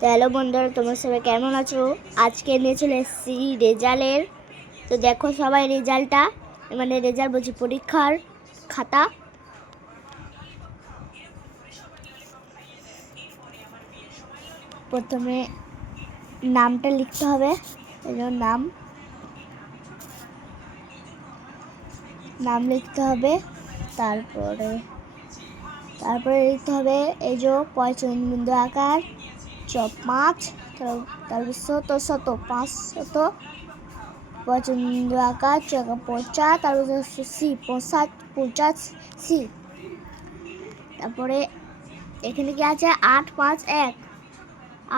তো হ্যালো বন্ধুরা, তোমরা সবাই কেমন আছো? আজকে নিয়ে চলে এসেছি রেজাল্টের। তো দেখো সবাই রেজাল্টটা, মানে রেজাল্ট বলছি পরীক্ষার খাতা। প্রথমে নামটা লিখতে হবে, এই জন্য নাম লিখতে হবে। তারপরে লিখতে হবে এই যে 45 বিন্দু আকার 5, তারপর শত 500 বিন্দু আকার 50, তারপর সি 50 সি। তারপরে এখানে কি আছে 8 5 1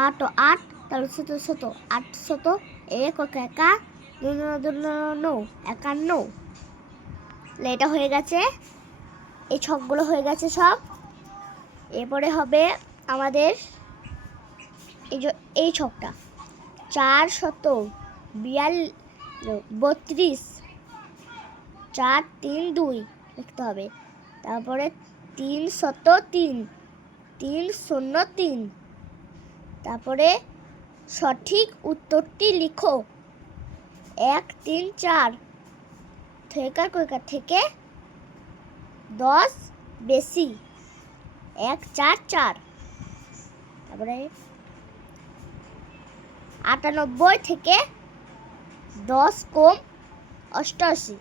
8 8, তারপর শত 800 1 একা 9 51। এটা হয়ে গেছে, এই ছকগুলো হয়ে গেছে সব। এরপরে হবে আমাদের এই ছকটা 432 4 3 2 লিখতে হবে। তারপরে 303 303। তারপরে সঠিক উত্তরটি লিখো। 1 3 4 থেকে 10 বেশি 1 4 4। তারপরে 98 থেকে 10 কম 88।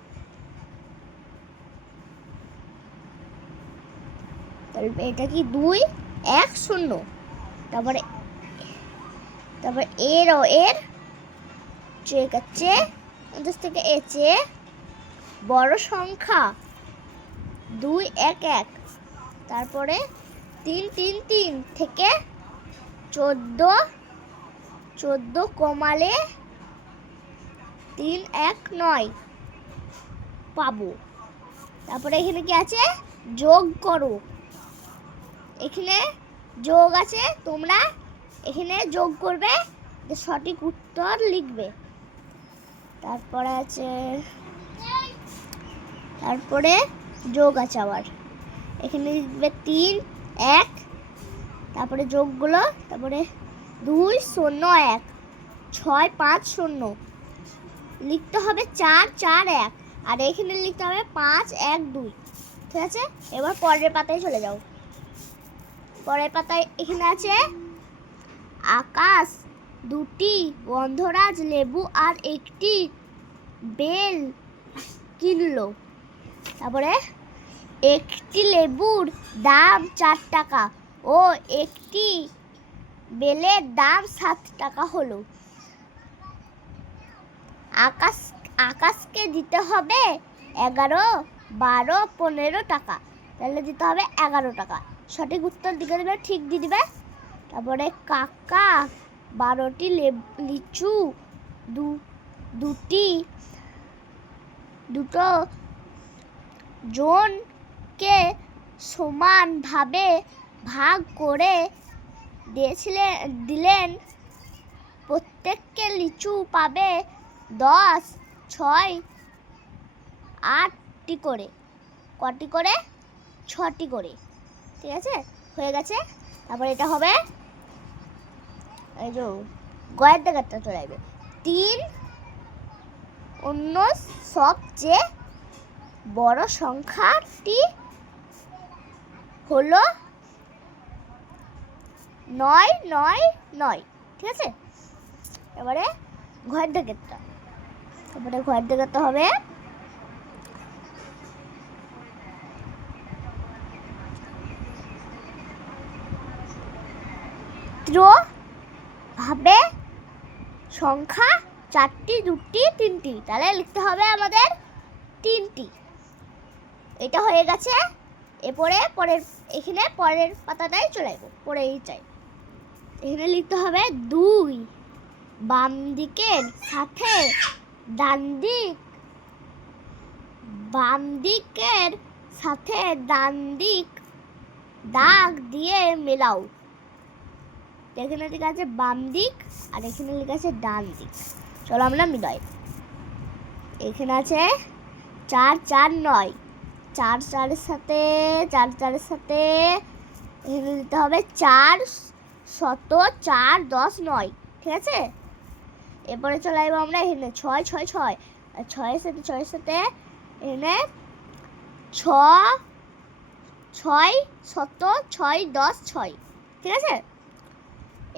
তাহলে এটা কি 2 1 0। তারপরে এর থেকে এর চেয়ে বড় সংখ্যা 2 1 1। তারপরে 3 3 3 থেকে 14 কমালে 3 1 9 পাবো। তারপরে এখানে কি আছে যোগ করো, এখানে যোগ আছে, তোমরা এখানে যোগ করবে, সঠিক উত্তর লিখবে। তারপরে যোগ আছে আবার, এখানে লিখবে 3 1, তারপরে যোগগুলো, তারপরে 2 0 1 6 5 0 লিখতে হবে 4 4 1, আর এখানে লিখতে হবে 5 1 2। ঠিক আছে, এবার পরের পাতায় চলে যাও। পরের পাতায় এখানে আছে আকাশ 2টি গন্ধরাজ লেবু আর একটি বেল কিনলো। তারপরে একটি লেবুর দাম 4 টাকা ও একটি বেলের দাম 7 টাকা হলো। আকাশকে দিতে হবে 11 12 15 টাকা, তাহলে দিতে হবে 11 টাকা। সঠিক উত্তর দিকে দেবে, ঠিক দিয়ে দিবে। তারপরে কাকা 12টি লিচু দুটো জনকে সমানভাবে ভাগ করে দিলেন। প্রত্যেককে লিচু পাবে 10 6 8টি করে। কটি করে? 6টি করে। ঠিক আছে, হয়ে গেছে। তারপরে এটা হবে এই যে গয়ের দাগেরটা চলে আসবে। 3 অন্য সবচেয়ে বড় সংখ্যাটি হলো 9 9 9। ঠিক আছে, এবারে ঘয়ের দাগেরটা, হবে ভাবে সংখ্যা 4টি 2টি 3টি, তাহলে লিখতে হবে আমাদের 3টি। এটা হয়ে গেছে। এরপরে এখানে পরের পাতাটাই চলে যাবো। এখানে লিখতে হবে 2 বাম দিকের সাথে ডান দিক দাগ দিয়ে মেলাও। এখানে লেখা আছে বাম দিক আর এখানে লেখা আছে ডান দিক। চলো আমরা মিলাই। এখানে আছে 4 4 9, 4 4 এর সাথে এখানে দিতে হবে 4 শত 4 10 9, ঠিক আছে। এরপরে চলে যাবো আমরা এখানে 6 6 6, আর 6 সাথে এখানে 6 6 শত 6 10 6, ঠিক আছে।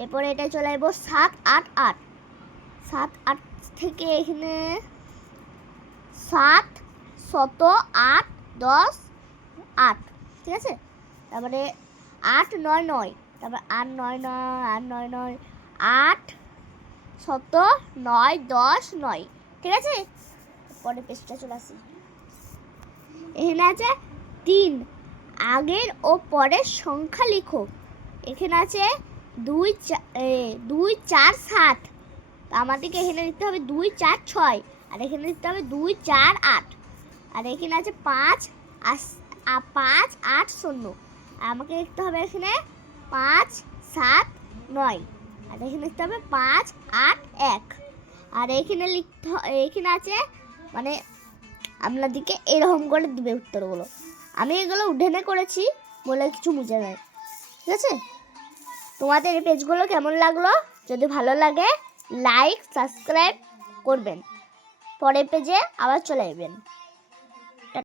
এরপরে এটা চলে যাবো 7 8 8, 7 8 থেকে এখানে 7 শত 8 10 8, ঠিক আছে। তারপরে 8 9 9, তারপরে 8 9 9 8 9 9 8 শত 9 10 9, ঠিক আছে। পরে পেজটা চলে আসি, এখানে আছে 3, আগের ও পরের সংখ্যা লিখো। এখানে আছে 2 4 7, আমাদেরকে এখানে লিখতে হবে 2 4 6, আর এখানে লিখতে হবে 2 4 8, আর এখানে আছে 5 5 8 0, আর আমাকে লিখতে হবে এখানে 5 7 9, আর এখানে লিখতে হবে 5 8 1, আর এখানে এখানে আছে মানে আপনাদেরকে এরকম করে দিবে উত্তরগুলো। আমি এগুলো উঠেনে করেছি বলে কিছু বুঝে নেয়, ঠিক আছে। তোমাদের এই পেজগুলো কেমন লাগলো? যদি ভালো লাগে লাইক সাবস্ক্রাইব করবেন, পরের পেজে আবার চলে যাবেন।